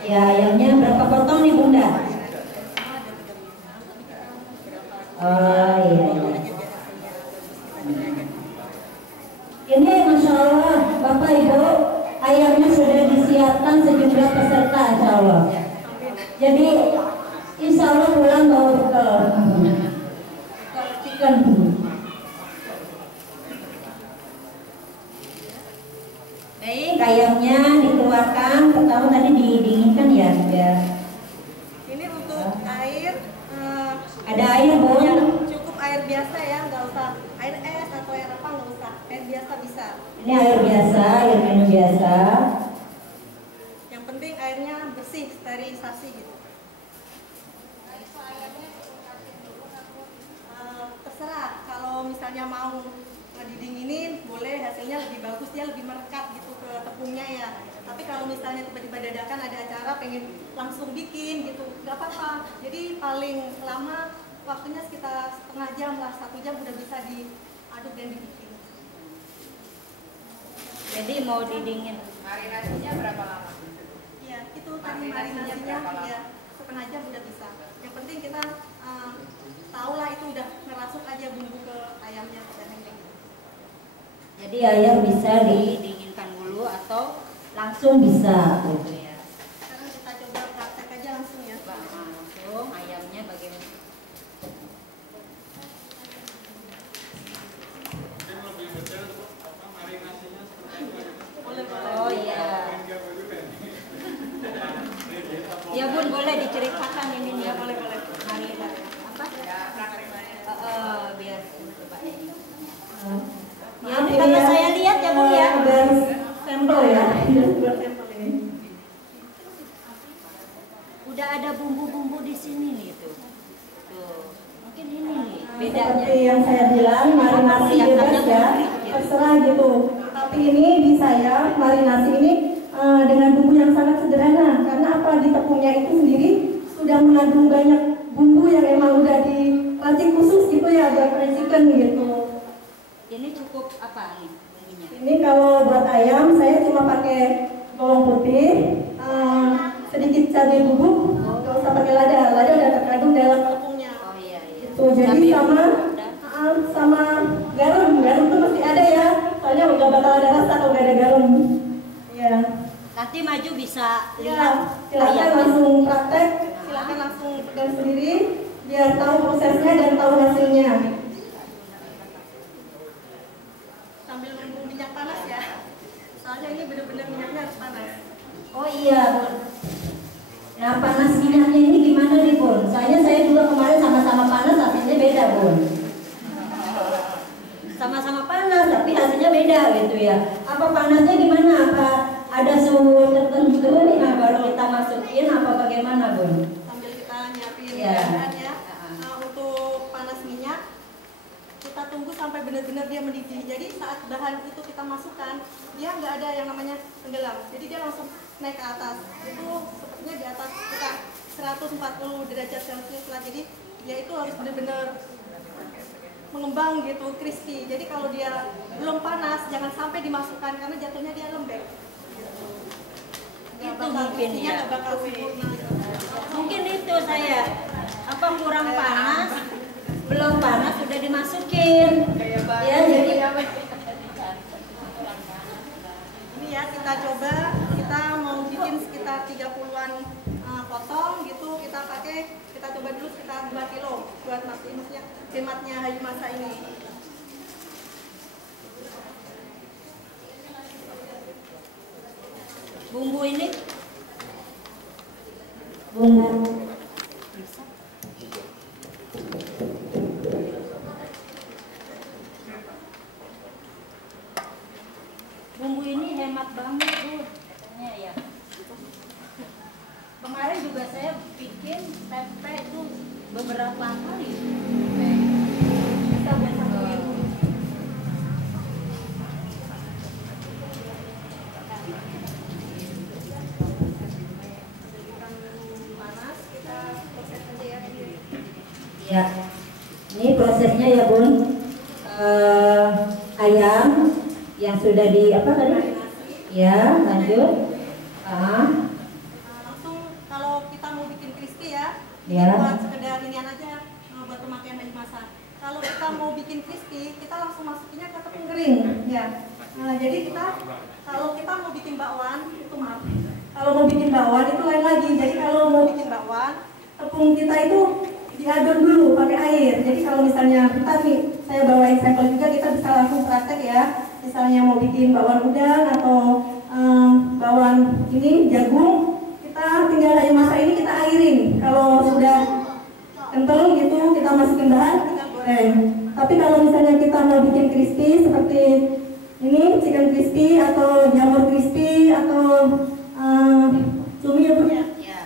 Ya, ayamnya berapa potong nih Bunda? Oh iya. Ini Masya Allah, Bapak Ibu, ayamnya sudah disiapkan sejumlah peserta Insya Allah. Jadi Insya Allah pulang bawa bekal chicken. Baik, ayamnya dikeluarkan. Pertama tadi didinginkan ya, biar. Ini untuk air. Ada air Bun? Cukup air biasa ya, nggak usah air es atau air apa, nggak usah. Air biasa bisa. Ini air biasa, air minum biasa. Yang penting airnya bersih, sterilisasi gitu. Terserah, kalau misalnya mau didinginin, boleh, hasilnya lebih bagus, dia lebih merekat gitu ke tepungnya ya. Tapi kalau misalnya tiba-tiba dadakan ada acara pengen langsung bikin gitu, nggak apa-apa. Jadi paling lama waktunya sekitar setengah jam lah, 1 jam udah bisa diaduk dan dibikin. Jadi mau didingin. Marinasinya berapa lama? Iya, itu tadi marinasinya ya setengah jam udah bisa. Yang penting kita tahu lah itu udah ngerasuk aja bumbu ke ayamnya dan yang gitu. Jadi ayam bisa didinginkan dulu atau langsung bisa gitu ya. Sekarang kita coba praktek aja langsung ya. Langsung ayamnya bagaimana? Lebih detail apa marinasinya seperti apa? Boleh boleh. Oh iya. Ya Bun, boleh diceritakan ini ya, boleh boleh. Mari apa? Ya, praktek Biar coba ini. Ya, Ya, karena saya lihat ya Bun ya. Sampel ya. Buat sampel ini. Udah ada bumbu-bumbu di sini nih tuh. Tuh. Mungkin ini nih bedanya. Seperti yang saya bilang, marinasi bebas ya, terserah gitu. Tapi ini di saya marinasi ini dengan bumbu yang sangat sederhana. Karena apa, di tepungnya itu sendiri sudah mengandung banyak bumbu yang emang udah diracik khusus gitu ya buat fried chicken gitu. Ini cukup apa nih bumbunya? Ini kalau buat ayam saya cuma pakai bawang putih, sedikit cabai bubuk, nggak usah pakai lada. Lada udah terkandung dalam Tepungnya. Oh iya iya. tuh. Jadi sama garam tuh mesti ada ya. Soalnya udah bakal ada rasa kalau nggak ada garam. Ya. Nanti maju bisa Ya, lihat silakan ayamnya. langsung praktek, Silakan langsung pegang sendiri biar tahu prosesnya dan tahu hasilnya. sambil nunggu minyak panas ya. Soalnya ini bener-bener minyaknya harus panas. Oh iya Bun. Nah panas minyaknya ini gimana nih Bun? Saya juga kemarin sama-sama panas hasilnya beda Bun. Sama-sama panas tapi hasilnya beda gitu ya. Apa panasnya gimana? Apa ada suhu tertentu nih baru kita masukin apa bagaimana Bun? Sambil kita nyiapin Iya. bahan ya. Untuk panas minyak kita tunggu sampai benar-benar dia mendidih. Jadi saat bahan itu kita masukkan, dia nggak ada yang namanya tenggelam. Jadi dia langsung naik ke atas. Itu sepertinya di atas kita 140 derajat Celcius lah. Jadi dia itu harus benar-benar mengembang gitu, crispy. Jadi kalau dia belum panas, jangan sampai dimasukkan karena jatuhnya dia lembek. Itu mungkin ya. Nggak bakal sempurna. Mungkin itu saya apa kurang panas, belum panas sudah dimasukin. Ya jadi Ini ya kita coba, kita mau bikin sekitar 30-an potong gitu. Kita coba dulu sekitar 2 kilo buat maksudnya hematnya Hayu Masa ini. bumbu ini bumbu bumbu ini hemat banget Bu katanya ya. Kemarin juga saya bikin tempe itu beberapa kali. Kita buat satuin. Panas, kita proses aja ya. Ya, ini prosesnya ya Bun. Ayam yang sudah di apa tadi? Ya, lanjut. Langsung Ya. buat sekedar inian aja, buat pemakaian dan dimasak. Kalau kita mau bikin crispy, kita langsung masukinnya ke tepung kering, ya. Jadi kalau kita mau bikin bakwan, itu maaf. Kalau mau bikin bakwan itu lain lagi. Jadi kalau mau bikin bakwan, tepung kita itu diadon dulu pakai air. Jadi kalau misalnya kita nih, saya bawain sampel juga, kita bisa langsung praktek ya. Misalnya mau bikin bakwan udang atau bakwan ini jagung, kita tinggal air masak ini kita airin. Kalau sudah kental gitu, kita masukin bahan, kita goreng. Tapi kalau misalnya kita mau bikin crispy seperti ini, chicken crispy atau jamur crispy atau cumi ya Bu?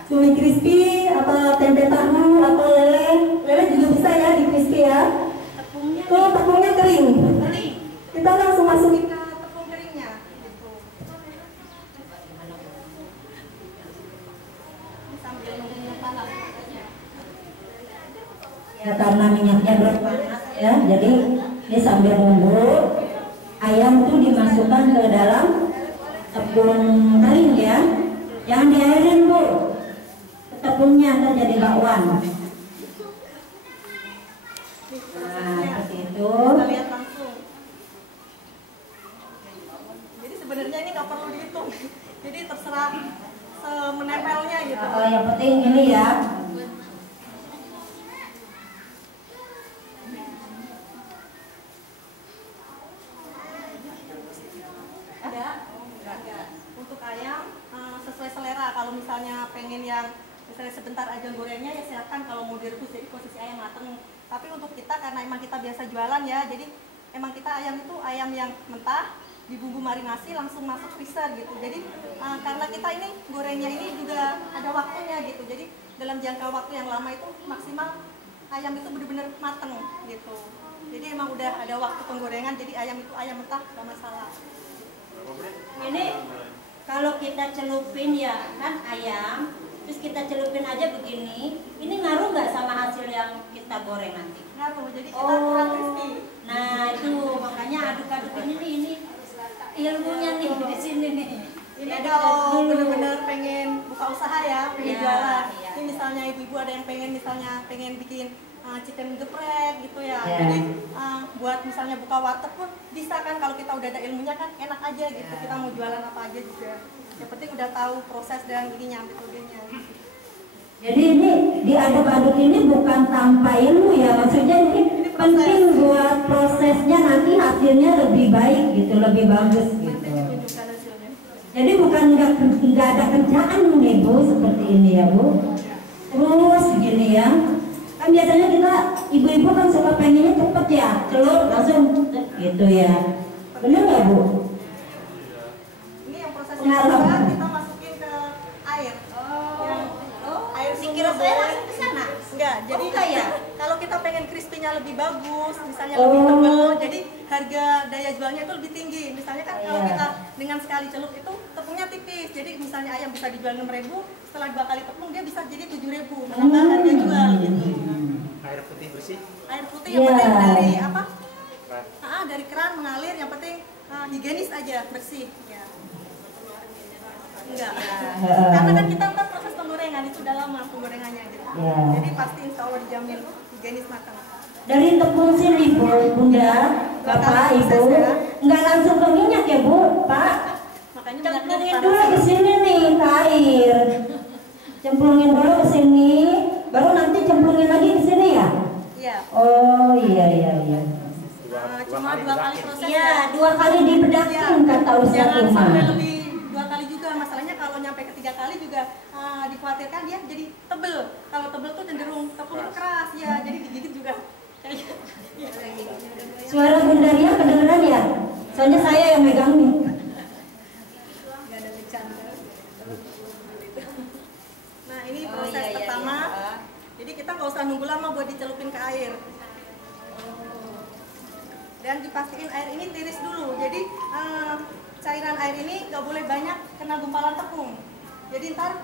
Cumi crispy atau tempe tahu atau lele juga bisa ya di crispy ya. Tuh tepungnya kering. Kita langsung masukin ke tepung keringnya. Gitu. Sambil nunggu panas. Ya karena minyaknya belum panas ya, jadi ini sambil nunggu ayam tuh dimasukkan ke dalam tepung kering ya. Jangan diairin Bu, tepungnya akan jadi bakwan. Nah seperti itu. Kita lihat langsung. Jadi sebenarnya ini nggak perlu dihitung. Jadi terserah semenempelnya gitu. Oh, yang penting ini ya. Enggak. Untuk ayam sesuai selera. Kalau misalnya pengen yang misalnya sebentar aja gorengnya ya silakan. Kalau mau direbus jadi posisi ayam mateng. Tapi untuk kita karena emang kita biasa jualan ya, jadi emang kita ayam itu ayam yang mentah dibumbu marinasi langsung masuk freezer gitu. Jadi karena kita ini gorengnya ini juga ada waktunya gitu. Jadi dalam jangka waktu yang lama itu maksimal ayam itu benar-benar mateng gitu. Jadi emang udah ada waktu penggorengan. Jadi ayam itu ayam mentah nggak masalah. Ini kalau kita celupin ya kan ayam, terus kita celupin aja begini, ini ngaruh nggak sama hasil yang kita goreng nanti? Ngaruh, jadi kita kurang crispy. Nah itu makanya aduk-aduk ini ilmunya nih di sini nih. Ini Aduk-aduk kalau dulu. benar-benar pengen buka usaha ya, pengen Iya, jualan. iya. Ini misalnya ibu-ibu ada yang pengen bikin chicken geprek gitu ya. Iya. Jadi buat misalnya buka warteg pun bisa kan, kalau kita udah ada ilmunya kan enak aja gitu. Iya. Kita mau jualan apa aja juga. Yang penting udah tahu proses dan ininya, metodenya. Jadi ini diaduk-aduk ini bukan tanpa ilmu ya, maksudnya ini penting buat prosesnya nanti hasilnya lebih baik gitu, lebih bagus gitu. Nanti ditunjukkan hasilnya. Jadi bukan nggak ada kerjaan nih Bu seperti ini ya Bu. Terus gini ya, kan biasanya kita ibu-ibu kan suka pengennya cepet ya, celup langsung gitu ya. Bener nggak Bu? Ini yang proses Pengalaman. kedua, kita masukin ke air. Air Dikira saya langsung ke sana. Enggak, jadi enggak ya? kalau kita pengen crispy-nya lebih bagus, misalnya Oh. lebih tebal, jadi harga daya jualnya itu lebih tinggi. Misalnya kan kalau Iya. kita dengan sekali celup itu tepungnya tipis. Jadi misalnya ayam bisa dijual 6.000, setelah 2 kali tepung dia bisa jadi 7.000, menambah harga jual gitu. Air putih bersih. Air putih yang Iya. penting dari apa? Dari keran mengalir, yang penting higienis aja, bersih. Ya. Enggak. Karena kan kita ntar proses penggorengan itu udah lama penggorengannya gitu. Ya. Jadi pasti insya Allah dijamin higienis matang. Dari tepung sini Bu, Bunda, Bapak, Ibu, nggak langsung ke minyak ya Bu, Pak. Makanya Cemplungin dulu ke sini nih ke air. Cemplungin dulu ke sini, baru nanti cemplungin lagi ke sini ya. Iya. Oh iya. Cuma 2 kali proses. Iya, 2 kali dibedakin kata Ustaz Jangan sampai Umar. lebih 2 kali juga. Masalahnya kalau nyampe ke 3 kali juga dikhawatirkan dia jadi tebel. Kalau tebel tuh cenderung tepung itu keras ya. Jadi digigit juga kayak gitu. Suara Bunda Ria kedengeran ya? Soalnya saya yang megang nih. Nggak ada bercanda. Nah ini proses pertama. Jadi kita nggak usah nunggu lama buat dicelupin ke air. Dan dipastiin air ini tiris dulu. Jadi cairan air ini nggak boleh banyak kena gumpalan tepung. Jadi ntar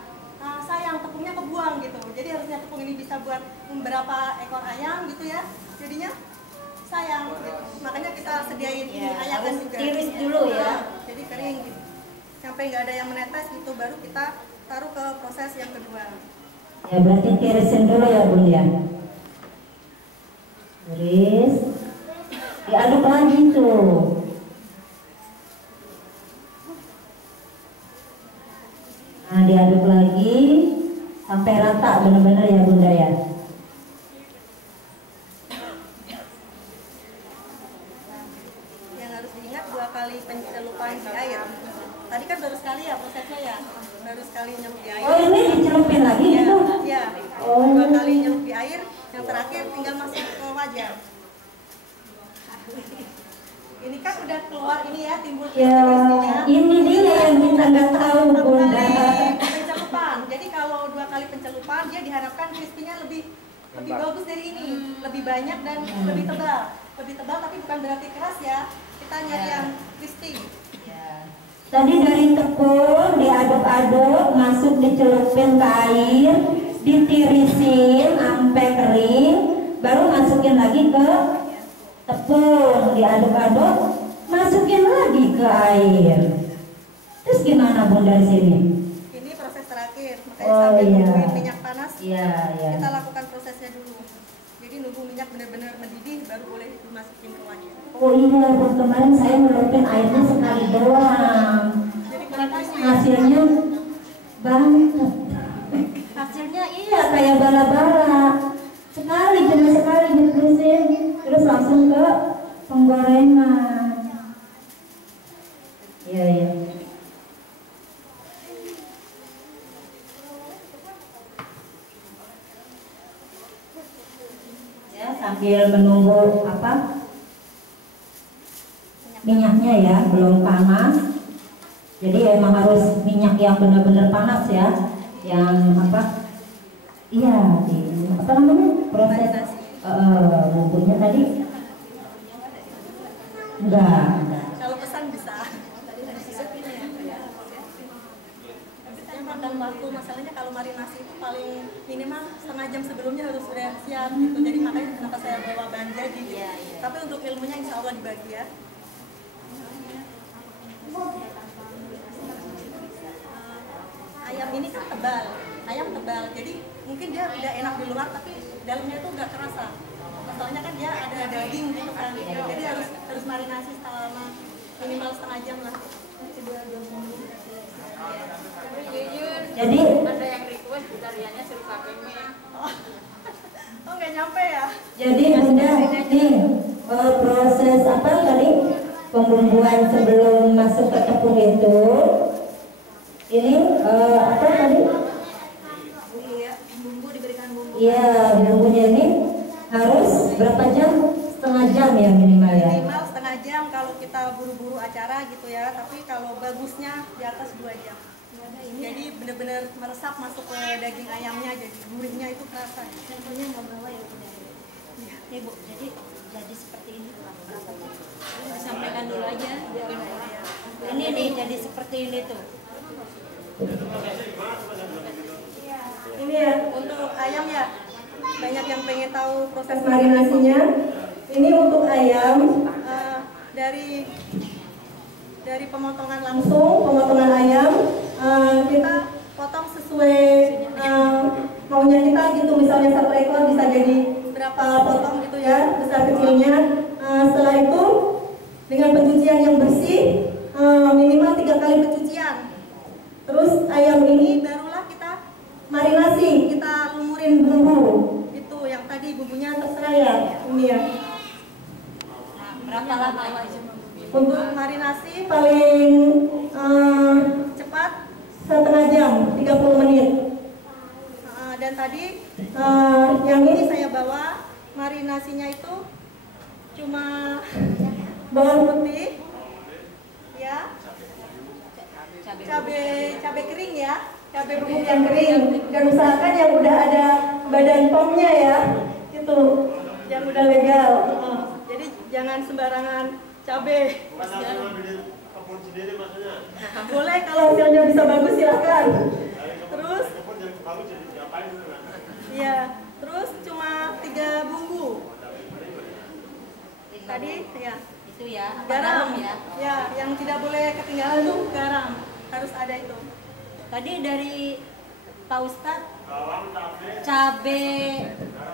sayang tepungnya kebuang gitu. Jadi harusnya tepung ini bisa buat beberapa ekor ayam gitu ya. Jadinya sayang. Gitu. Makanya kita sediain ini ayam harus juga. tiris dulu ya. Jadi kering gitu. Sampai nggak ada yang menetes gitu, baru kita taruh ke proses yang kedua. Ya berarti tirisin dulu ya Bun ya. Tiris, diaduk lagi tuh. Nah diaduk lagi sampai rata benar-benar ya Bunda ya. Yang harus diingat 2 kali pencelupan di air. Tadi kan baru sekali ya prosesnya ya, baru sekali nyelup di air. Oh ini dicelupin lagi Ya, gitu? ya. Oh. 2 kali nyelup di air, yang terakhir tinggal masuk ke wajan. Ini kan udah keluar ini ya, timbul Ya crispy-nya. ini dia yang kita nggak tahu 1 Bunda. kali pencelupan. Jadi kalau 2 kali pencelupan dia diharapkan crispy-nya lebih bagus dari ini, lebih banyak dan lebih tebal. Lebih tebal tapi bukan berarti keras ya. Kita nyari yang crispy. Tadi dari tepung diaduk-aduk, masuk dicelupin ke air, ditirisin sampai kering, baru masukin lagi ke tepung, diaduk-aduk, masukin lagi ke air. Terus gimana Bun dari sini? Ini proses terakhir, makanya Oh, sambil iya. nungguin minyak panas, Iya, iya. kita lakukan prosesnya dulu. Jadi nunggu minyak benar-benar mendidih, baru boleh dimasukin ke wajan. Oh iya, Bun kemarin saya ngelupin airnya sekali doang. Jadi kurang crispy. Hasilnya banget. Hasilnya iya kayak bala-bala. Sekali cuma sekali diterusin, terus langsung ke penggorengan. Iya iya. Ya sambil menunggu apa? Minyaknya ya belum panas. Jadi emang harus minyak yang benar-benar panas ya, yang apa? Iya, apa namanya proses bumbunya tadi? Enggak. Kalau pesan bisa. Yang makan waktu, masalahnya kalau marinasi itu paling minimal setengah jam sebelumnya harus sudah siap gitu. Jadi makanya kenapa saya bawa bahan jadi. Tapi untuk ilmunya insya Allah dibagi ya. Ayam ini kan tebal, ayam tebal, jadi mungkin dia udah enak di luar tapi dalamnya itu nggak kerasa. Soalnya kan dia ada daging gitu kan, jadi harus marinasi selama minimal setengah jam lah. Jadi Ada yang request Budariannya suruh pakai mie. Oh nggak nyampe ya? jadi Bunda nih proses apa tadi pembumbuan sebelum masuk ke tepung itu ini apa tadi? Iya, bumbu diberikan bumbu. Iya bumbunya ini harus berapa jam? Setengah jam ya minimal ya. Minimal setengah jam kalau kita buru-buru acara gitu ya, tapi kalau bagusnya di atas 2 jam. Jadi benar-benar meresap masuk ke daging ayamnya, jadi gurihnya itu terasa. Contohnya nggak bawa ya Bunda. Iya Bu, jadi seperti ini disampaikan dulu aja. Ini nih jadi seperti ini tuh. Ini ya untuk ayam ya. Banyak yang pengen tahu proses Marinasinya ini untuk ayam dari pemotongan langsung langsung pemotongan ayam kita potong sesuai maunya kita gitu, misalnya 1 ekor bisa jadi berapa potong gitu ya, besar kecilnya. Setelah itu dengan pencucian yang bersih, minimal 3 kali pencucian. Terus ayam ini barulah kita marinasi, kita lumurin bumbu. itu yang tadi bumbunya Terserah ya, ini ya. Berapa lama? Untuk marinasi paling cepat. setengah jam, 30 menit. Dan tadi Yang ini ini saya bawa marinasinya itu cuma bawang putih ya, cabai kering ya, cabai bubuk yang kering, dan usahakan yang udah ada badan pomnya ya, itu yang udah legal. jadi jangan sembarangan cabai. Kebun sendiri maksudnya. Boleh Kalau kalau hasilnya bisa bagus silahkan. terus Kebun jadi bagus jadi diapain itu kan? ya, terus cuma 3 bumbu tadi ya. Itu ya, apa Garam ya? ya, yang tidak boleh ketinggalan tuh garam, harus ada itu. Tadi dari Pak Ustadz cabe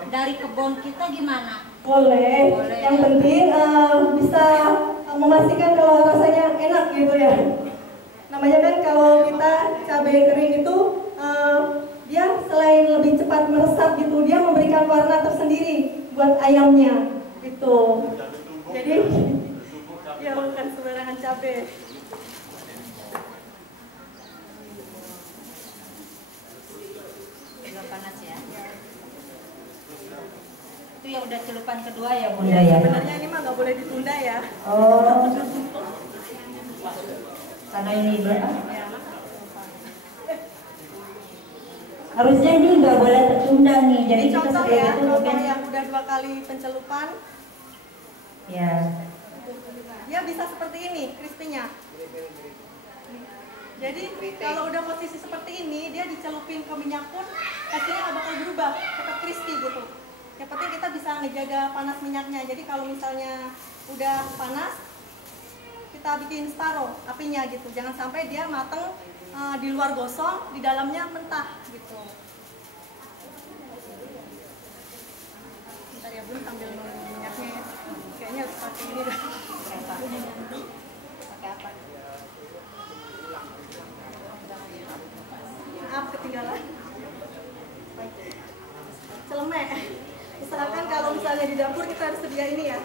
dari kebun kita gimana? Boleh. Boleh. Yang penting bisa memastikan kalau rasanya enak gitu ya. Namanya kan kalau kita cabai kering itu dia selain lebih cepat meresap gitu, dia memberikan warna tersendiri buat ayamnya gitu. Jadi ya bukan sembarangan cabai. Belum panas ya. Itu yang udah celupan kedua ya Bunda ya. Sebenarnya ini mah nggak boleh ditunda ya. Oh, Karena ini harusnya ini nggak boleh tertunda nih. Jadi kita Contoh sebagai ya, itu contoh mungkin yang udah 2 kali pencelupan, ya. dia bisa seperti ini crispy-nya. Jadi kalau udah posisi seperti ini, dia dicelupin ke minyak pun hasilnya nggak bakal berubah, tetap crispy gitu. Yang penting kita bisa ngejaga panas minyaknya. Jadi kalau misalnya udah panas, kita bikin setaro apinya gitu. Jangan sampai dia mateng di luar gosong, di dalamnya mentah gitu. Bentar ya Bun, ambil minyaknya. Kayaknya harus pakai ini dah. Pakai apa? Maaf ketinggalan. Celemek. Misalkan kalau misalnya di dapur kita harus sedia ini ya.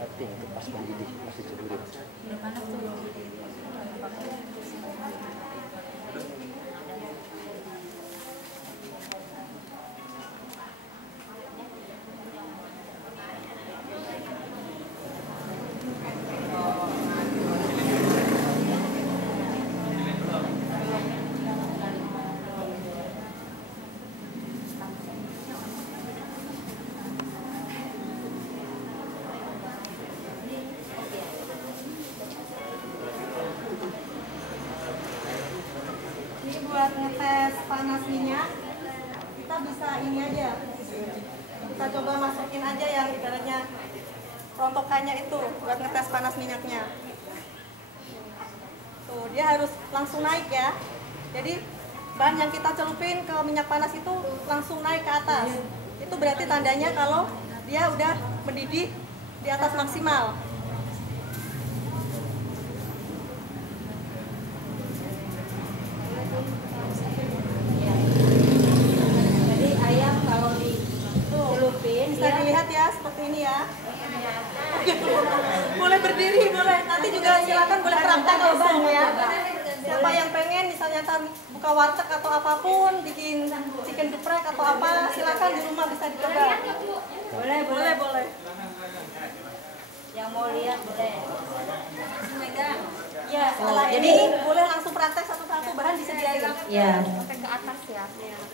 Setting itu pas mendidih masih celurit. Ini buat ngetes panas minyak, kita bisa ini aja. Kita coba masukin aja yang ibaratnya rontokannya itu buat ngetes panas minyaknya. Tuh, dia harus langsung naik ya. Jadi bahan yang kita celupin ke minyak panas itu langsung naik ke atas. Itu berarti tandanya kalau dia udah mendidih di atas maksimal. Jadi ayam kalau dicelupin Bisa dia dilihat ya seperti ini ya. Boleh berdiri, boleh. Nanti juga silakan boleh praktek langsung ya. Siapa yang pengen misalnya ntar buka warteg atau apapun, bikin chicken geprek atau apa, silakan di rumah bisa dicoba. Boleh, boleh. yang mau lihat boleh. Megang. Ya, setelah jadi ini boleh langsung praktek satu-satu, bahan disediain. Ya. Sampai ke atas ya.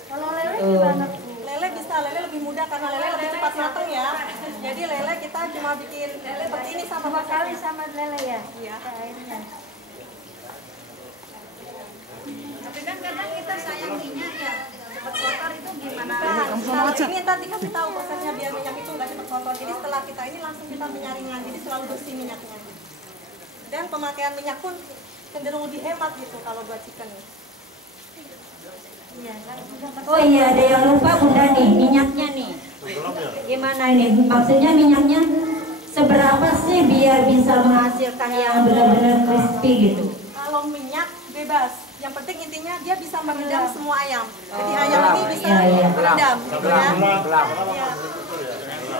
Kalau lele Tuh. gimana? Lele bisa, lele lebih mudah karena lele lebih cepat matang ya. Jadi lele kita cuma bikin seperti ini sama Kali sama lele ya. Iya. Tapi kan kadang kita sayang minyak ya. Cepat kotor itu gimana? Nah, ini ntar dikasih tahu prosesnya biar minyak itu nggak cepat kotor. Jadi setelah kita ini langsung kita penyaringan, jadi selalu bersih minyaknya. Dan pemakaian minyak pun cenderung lebih hemat gitu kalau buat chicken. Iya. Oh iya, ada yang lupa Bunda nih, minyaknya nih. Gimana ini? Maksudnya minyaknya seberapa sih biar bisa menghasilkan yang benar-benar crispy gitu? Kalau minyak bebas, yang penting intinya dia bisa meredam semua ayam. Jadi ayam ini bisa Iya. meredam, gitu ya. Iya.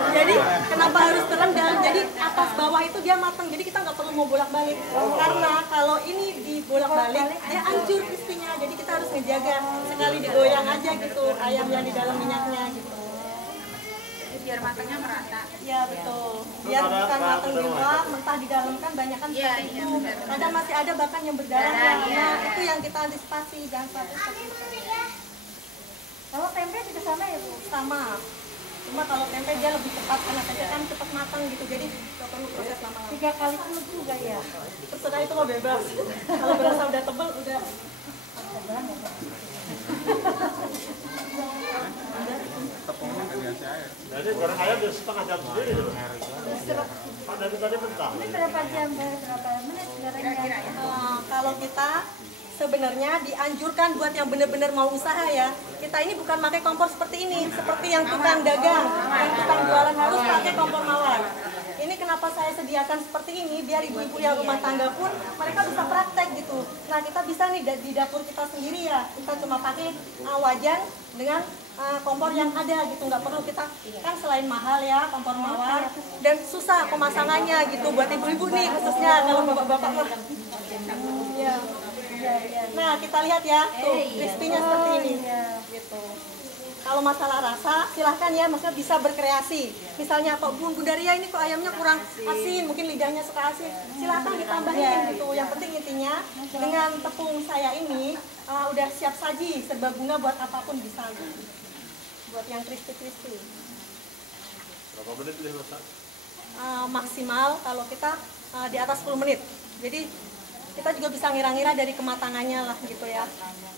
Jadi kenapa harus terendam? Jadi atas bawah itu dia matang. Jadi kita nggak perlu mau bolak-balik. Karena kalau ini dibolak-balik dia hancur crispy-nya. Jadi kita harus ngejaga sekali digoyang aja gitu ayam yang di dalam minyaknya gitu. Biar matangnya merata. Iya betul. Biar bukan matang di luar, mentah di dalam kan banyak kan Iya, seperti iya, itu. benar. Kadang masih ada bahkan yang berdarah. Iya. Nah itu yang kita antisipasi jangan sampai seperti itu. Kalau tempe juga sama ya Bu? Sama. Cuma kalau tempe dia lebih cepat karena tempe kan cepat matang gitu. Jadi nggak perlu proses lama-lama. 3 kali penuh juga ya. Terserah itu mah bebas. Kalau berasa udah tebel udah. setengah jam sendiri dulu. Ada tadi mentah. Ini berapa jam, berapa menit kira-kira ya? Kalau kita sebenarnya dianjurkan buat yang benar-benar mau usaha ya. Kita ini bukan pakai kompor seperti ini, seperti yang tukang dagang, yang tukang jualan harus pakai kompor mawar. Ini kenapa saya sediakan seperti ini, biar ibu-ibu yang rumah tangga pun mereka bisa praktek gitu. Nah kita bisa nih di dapur kita sendiri ya, kita cuma pakai wajan dengan kompor yang ada gitu, nggak perlu kita kan selain mahal ya kompor mawar dan susah pemasangannya gitu buat ibu-ibu nih khususnya kalau bapak-bapak mah. Ya. Nah kita lihat ya tuh crispy-nya seperti ini gitu. Kalau masalah rasa silahkan ya, maksudnya bisa berkreasi. Misalnya kok Bunda Ria ini kok ayamnya kurang asin, mungkin lidahnya suka asin, silahkan ditambahin gitu. Yang penting intinya dengan tepung saya ini udah siap saji, serbaguna buat apapun bisa gitu. Buat yang crispy-crispy. Berapa menit ini masak? Maksimal kalau kita di atas 10 menit. Jadi kita juga bisa ngira-ngira dari kematangannya lah gitu ya.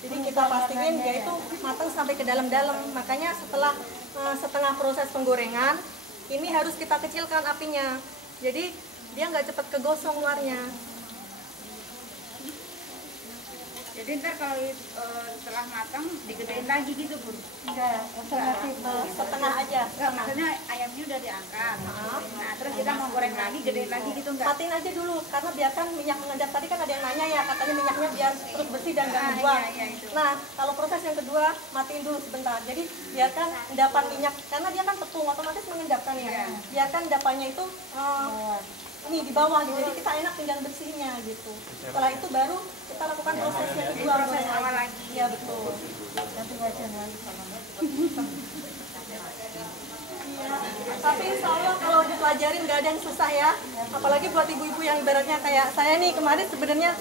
Jadi kita pastiin dia itu matang sampai ke dalam-dalam. Makanya setelah setengah proses penggorengan, ini harus kita kecilkan apinya. Jadi dia nggak cepat kegosong luarnya. Jadi ntar kalau setelah matang digedein lagi gitu Bun? Enggak, setengah aja. Enggak, maksudnya ayamnya udah diangkat. Nah terus kita mau goreng lagi, gedein lagi gitu enggak? Matiin aja dulu, karena biarkan minyak mengendap. Tadi kan ada yang nanya ya, katanya minyaknya biar terus bersih dan nggak dibuang. Iya, itu. Nah, kalau proses yang kedua, matiin dulu sebentar. Jadi biarkan endapan minyak, karena dia kan tepung, otomatis mengendapkan ya. Biarkan endapannya itu ini di bawah gitu, jadi kita enak tinggal bersihnya gitu. Setelah itu baru kita lakukan proses yang kedua, proses awal lagi. Iya betul. Nanti wajan lagi. Tapi insya Allah kalau dipelajarin nggak ada yang susah ya. Apalagi buat ibu-ibu yang ibaratnya kayak saya nih kemarin sebenarnya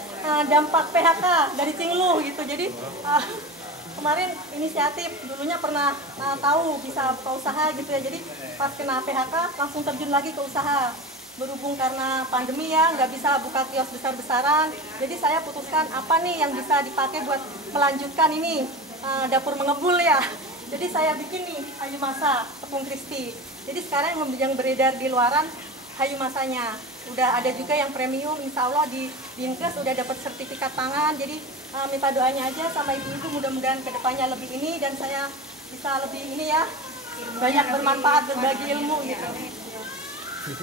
dampak PHK dari Cinglu gitu. Jadi kemarin inisiatif, dulunya pernah tahu bisa buka usaha gitu ya. Jadi pas kena PHK langsung terjun lagi ke usaha. Berhubung karena pandemi ya nggak bisa buka kios besar-besaran. Jadi saya putuskan apa nih yang bisa dipakai buat melanjutkan ini dapur mengebul ya. Jadi saya bikin nih hayu masa tepung crispy. Jadi sekarang yang beredar di luaran hayu masanya. Udah ada juga yang premium, insya Allah di Dinkes udah dapat sertifikat tangan. Jadi minta doanya aja sama ibu-ibu, mudah-mudahan kedepannya lebih ini dan saya bisa lebih ini ya, banyak bermanfaat, berbagi ilmu gitu. Ini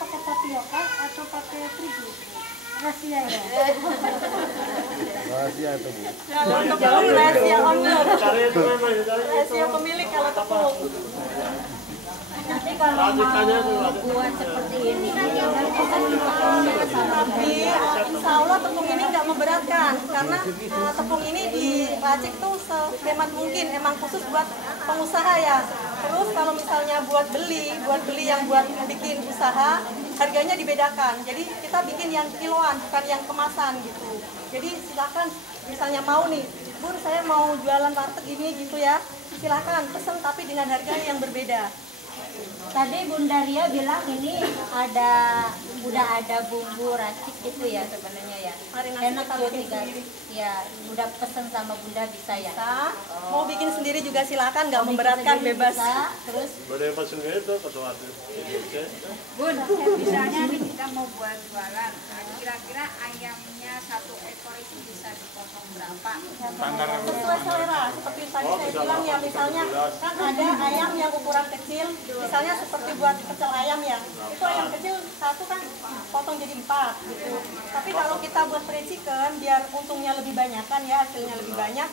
pakai tapioka atau pakai terigu? Rahasia ya? Rahasia itu Bu. Kalau tepung rahasia owner, Cari itu memang, cari itu. rahasia pemilik kalau tepung. Nanti kalau mau buat seperti ini, Tapi insya Allah tepung ini nggak memberatkan karena tepung ini diracik tuh sehemat mungkin, emang khusus buat pengusaha ya. Terus kalau misalnya buat beli yang buat bikin usaha, harganya dibedakan. Jadi kita bikin yang kiloan, bukan yang kemasan gitu. Jadi silakan misalnya mau nih, Bun saya mau jualan warteg ini gitu ya, silakan pesen tapi dengan harga yang berbeda. tadi Bunda Ria bilang ini udah ada bumbu racik gitu ya sebenarnya ya. Marinasi Enak kita tuh bikin tinggal sendiri. ya udah pesen sama Bunda bisa ya. Bisa. Mau bikin sendiri juga silakan, nggak Bikin memberatkan, sendiri bebas. bisa. Terus Boleh pesen gitu, ketua itu. Bun, misalnya nih kita mau buat jualan, kira-kira ayamnya satu ekor itu bisa dipotong berapa? Sesuai selera, seperti tadi saya bilang ya, misalnya kan ada ayam yang ukuran kecil, misalnya seperti buat pecel ayam ya, itu ayam kecil satu kan potong jadi 4 gitu. Tapi kalau kita buat fried chicken, biar untungnya lebih banyak kan ya, hasilnya lebih banyak,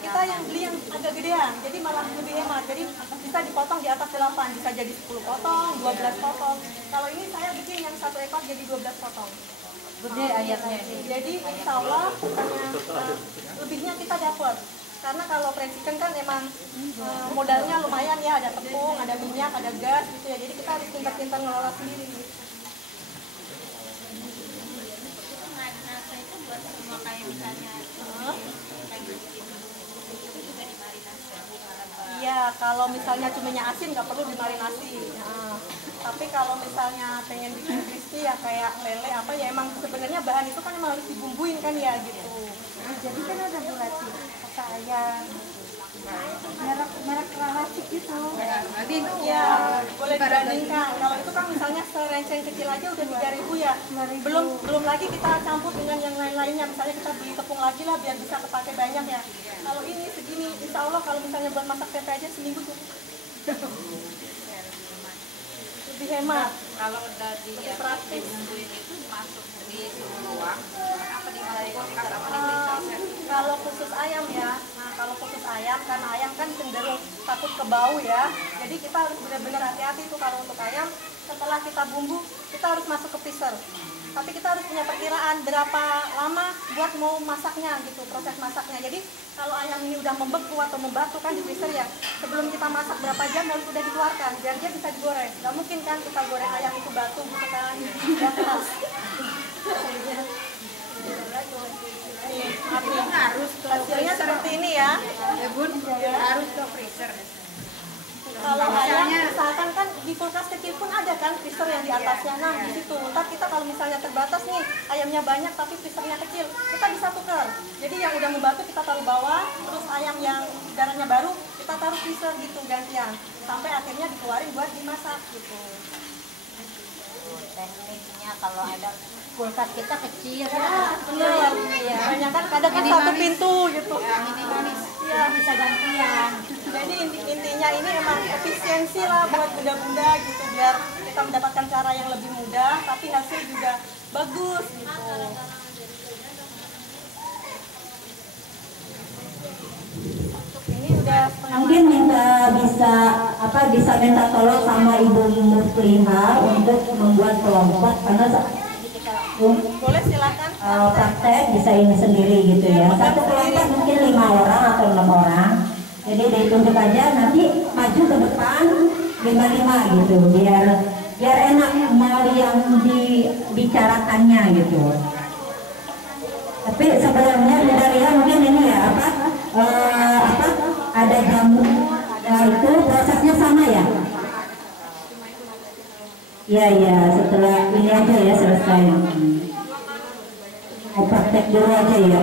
kita yang beli yang agak gedean, jadi malah lebih hemat. Jadi bisa dipotong di atas 8, bisa jadi 10 potong, 12 potong. Kalau ini saya bikin yang satu ekor jadi 12 potong. Gede ayamnya ini. Jadi insya Allah lebihnya kita dapat. Karena kalau fried chicken kan emang modalnya lumayan ya, ada tepung, ada minyak, ada gas gitu ya. Jadi kita harus pintar-pintar ngelola sendiri. Marinase itu buat semua kayak misalnya Iya, kalau misalnya cuminya asin nggak perlu dimarinasi. Nah, tapi kalau misalnya pengen bikin crispy ya kayak lele apa ya, emang sebenarnya bahan itu kan emang harus dibumbuin kan ya gitu. jadi kan ada burati, ayam, merek klasik gitu. Berarti itu Ya, boleh dibandingkan. Kalau itu kan misalnya serenceng kecil aja udah 3.000 ya. Belum lagi kita campur dengan yang lain-lainnya. Misalnya kita beli tepung lagi lah biar bisa kepake banyak ya. Kalau ini segini, insya Allah kalau misalnya buat masak tempe aja seminggu tuh. Lebih hemat. kalau udah di Lebih praktis. bumbuin itu masuk di suhu ruang apa dimasukin kulkas apa di freezer? Kalau khusus ayam ya, nah kalau khusus ayam karena ayam kan cenderung takut ke bau ya, jadi kita harus benar-benar hati-hati tuh kalau untuk ayam. Setelah kita bumbu, kita harus masuk ke freezer. Tapi kita harus punya perkiraan berapa lama buat mau masaknya gitu, proses masaknya. Jadi kalau ayam ini udah membeku atau membatu kan di freezer ya, sebelum kita masak berapa jam lalu sudah dikeluarkan biar dia bisa digoreng. Gak mungkin kan kita goreng ayam itu batu gitu kan, ya keras. Harus ke Hasilnya seperti ini ya. ya bun, harus ke freezer. Kalau ayam misalkan kan di kulkas kecil pun ada kan freezer yang di atasnya. Nah di situ ntar kita kalau misalnya terbatas nih ayamnya banyak tapi freezernya kecil, kita bisa tukar. Jadi yang udah membatu kita taruh bawah, terus ayam yang darahnya baru kita taruh freezer gitu gantian sampai akhirnya dikeluarin buat dimasak gitu. Tekniknya kalau ada kulkas kita kecil Benar. Banyak kan kadang kan satu pintu gitu. ya bisa gantian. Jadi intinya ini emang efisiensi lah buat bunda-bunda gitu biar kita mendapatkan cara yang lebih mudah tapi hasil juga bagus gitu. Ini udah setengah Mungkin bisa minta tolong sama Ibu Musliha untuk membuat kelompok karena boleh silakan. praktek bisa ini sendiri gitu ya. Satu kelompok mungkin 5 orang atau 6 orang. Jadi ditunjuk aja nanti maju ke depan 5-5 gitu biar enak mau yang dibicarakannya gitu. Tapi sebelumnya Budaria mungkin ini ya ada jamu itu prosesnya sama ya? Iya setelah ini aja ya selesai. Mau praktek dulu aja ya.